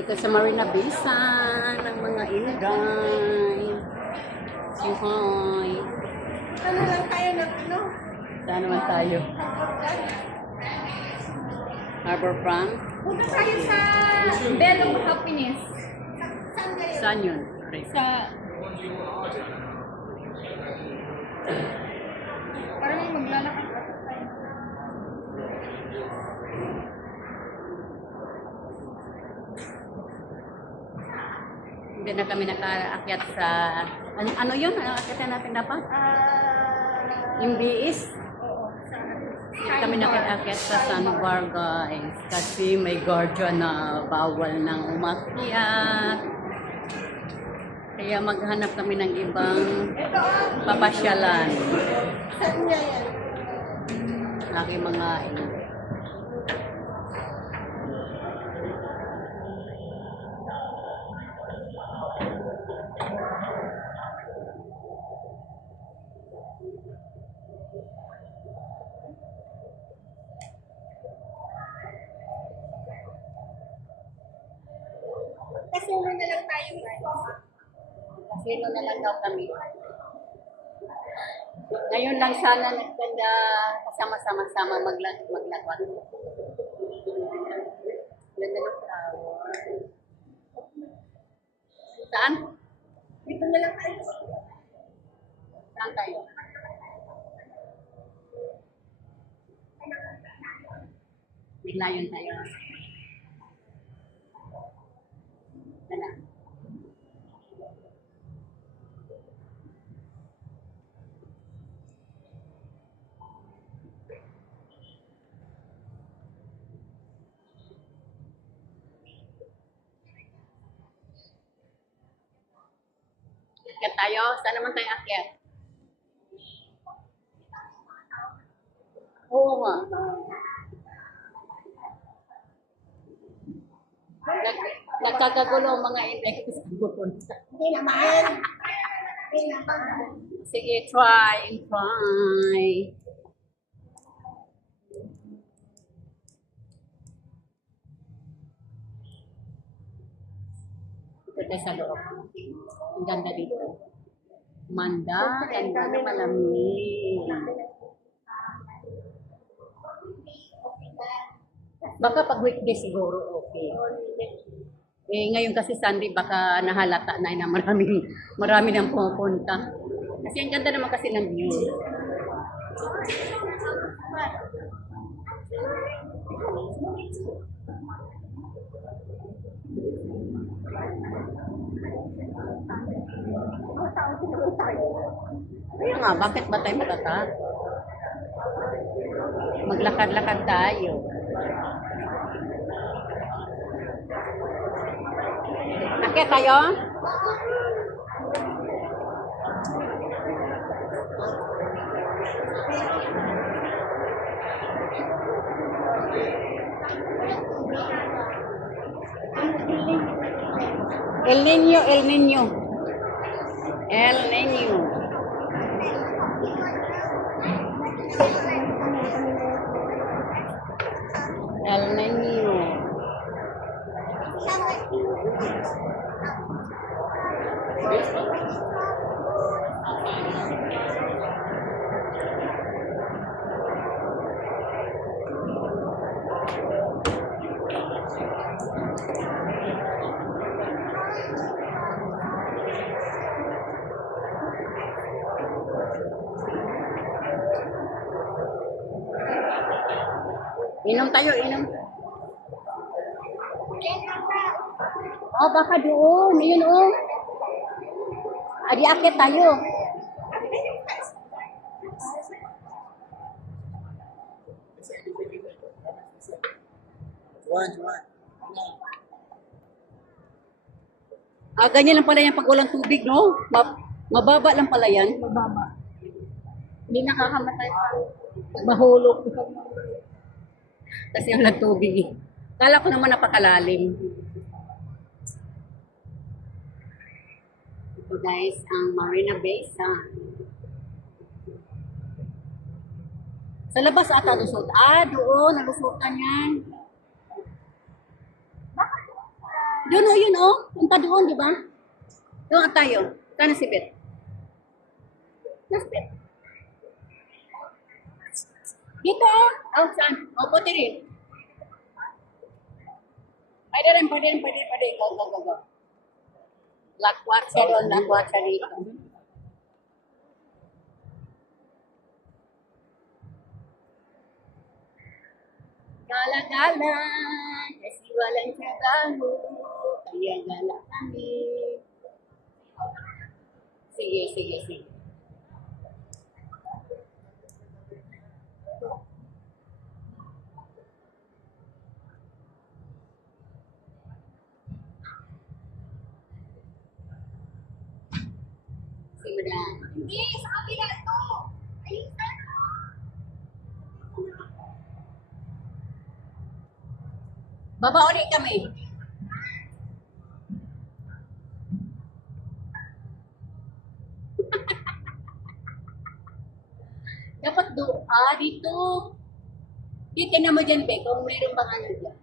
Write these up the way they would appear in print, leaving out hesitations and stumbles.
Dito sa Marina Bay Sand, ng mga Inday. Hi. Ano lang tayo ng ano? Saan naman tayo? Harbourfront? Punta tayo sa Bell of Happiness. Saan kayo? Saan yun? Sa... Parang maglalakad pa tayo. Hindi na kami nakaakyat sa... Ano yun? Ano akyatin natin dapat? Yung BS? Oo. Hindi kami nakaakyat sa sandbar, guys. Kasi may guardian na bawal nang umakyat. Kaya maghanap kami ng ibang papasyalan. Saan niya yan? Laki mga Kasulo na lang tayo, guys. Sino na lang daw kami. Ngayon lang sana nagtanda kasama-sama maglakad. Ganda ng flower. Saan? Dito na lang tayo. Saan tayo? May layon tayo. Ganda. Akyat tayo. Saan naman tayo akyat? Oo nga. Nagkakagulo ang mga index sa pupunta. Hindi naman. Hindi naman. Sige, try. Ito tayo sa loob. Ang ganda dito. Manda, ganda na malamig. Baka pag weekday siguro okay. Eh, ngayon kasi Sunday baka nahalata na marami nang pumupunta. Kasi ang ganda naman kasi ng view. Kaya nga, bakit ba tayo matata? Maglakad-lakad tayo. Akit tayo? El Niño, El Niño. El Niño. El Niño. Inom tayo, inom. Oh, baka doon. Yun, oh. Adi, akit tayo. Juan. Ganyan lang pala yan pag walang tubig, no? Mababa lang pala yan. Mababa. Hindi nakakamatay pa. Pag mahulog. Kasi walang tubig. Eh. Kala ko naman napakalalim. Ito guys, ang Marina Bay Sand. Sa labas ata lusot. Doon, nalusutan yan. Doon o, yun o. Punta doon, di ba? Doon at tayo. Sana si Bet. Nas Bet. Dito o. Oh, saan? O, puti rin. Pwede rin, pwede rin, pwede rin, pwede rin. Go, go, go, go. Lakwat siya doon, lakwat siya dito. Gala-gala, kasi walang trabaho, kaya gala kami. Sige, sige, sige. Sige na. Hindi, sa kabila to. Ayun, sana. Baba ulit kami. Dapat dito. Dito na mo dyan, Be, kung mayroong bang ano dyan.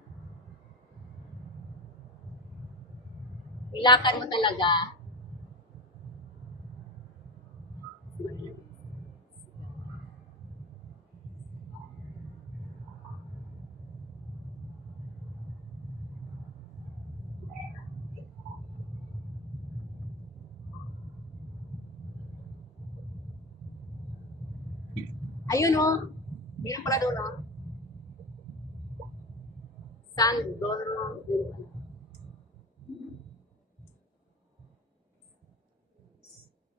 Ilakan mo talaga. Ayun o. Meron pala doon o. San Dono.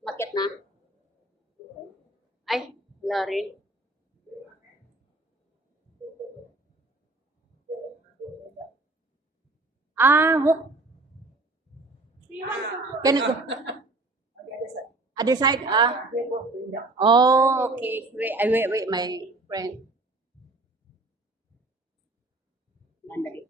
Bakit na? Ay, wala rin. Ah, hook. Ganito. Other side, ah. Oh, okay. Wait, my friend. Nandali.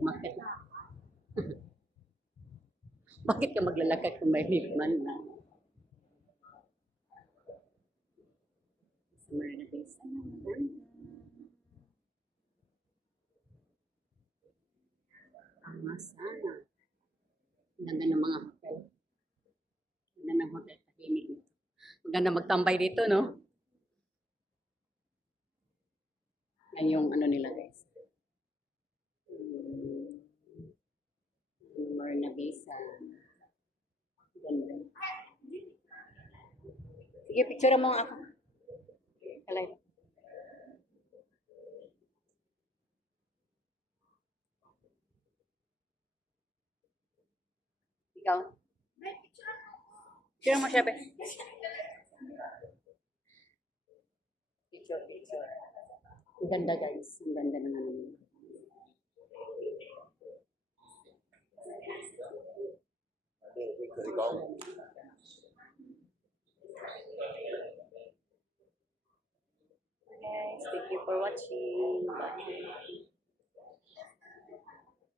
Bakit? Bakit ka maglalakad kung may liftman na? Sa Marina Bay Sands. Tama sana. Ang ganda ng mga hotel. Ang ganda ng hotel. Tahimik dito. Maganda magtambay dito, no? Yan yung ano nila, guys. Marina Bay Sands. Ganda. Sige, picture mo ako. Kalay. Ikaw? Picture mo siya, be. Picture. Ang ganda, guys. Ang ganda ng ano. Guys, thank you for watching. Bye.